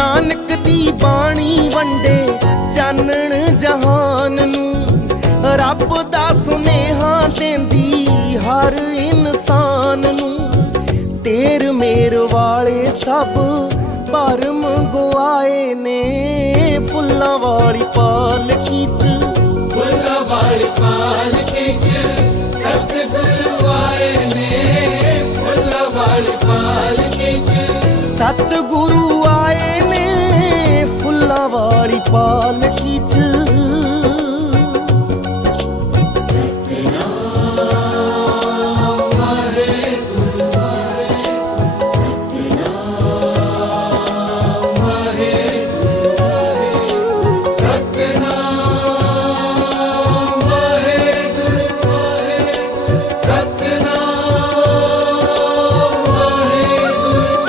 ਨਾਨਕ ਦੀ ਬਾਣੀ ਵੰਡੇ ਚਾਨਣ ਜਹਾਨ ਨੂੰ। ਰੱਬ ਦਾ ਸੁਨੇਹਾ ਦਿੰਦੀ ਹਰ ਇਨਸਾਨ ਨੂੰ। ਤੇਰ ਮੇਰ ਵਾਲੇ ਸਭ ਭਰਮ ਗਵਾਏ ਨੇ। ਫੁੱਲਾਂ ਵਾਲੀ ਪਾਲਕੀ ਚ ਫੁੱਲਾਂ ਵਾਲੀ ਪਾਲਕੀ ਚ ਸਤਿਗੁਰੂ ਆਏ ਨੇ। ਫੁੱਲਾਂ ਵਾਲੀ ਪਾਲਕੀ ਚ ਸਤਿਗੁਰੂ ਆਏ ਨੇ ਫੁੱਲਾਂ ਵਾਲੀ ਪਾਲਕੀ ਚ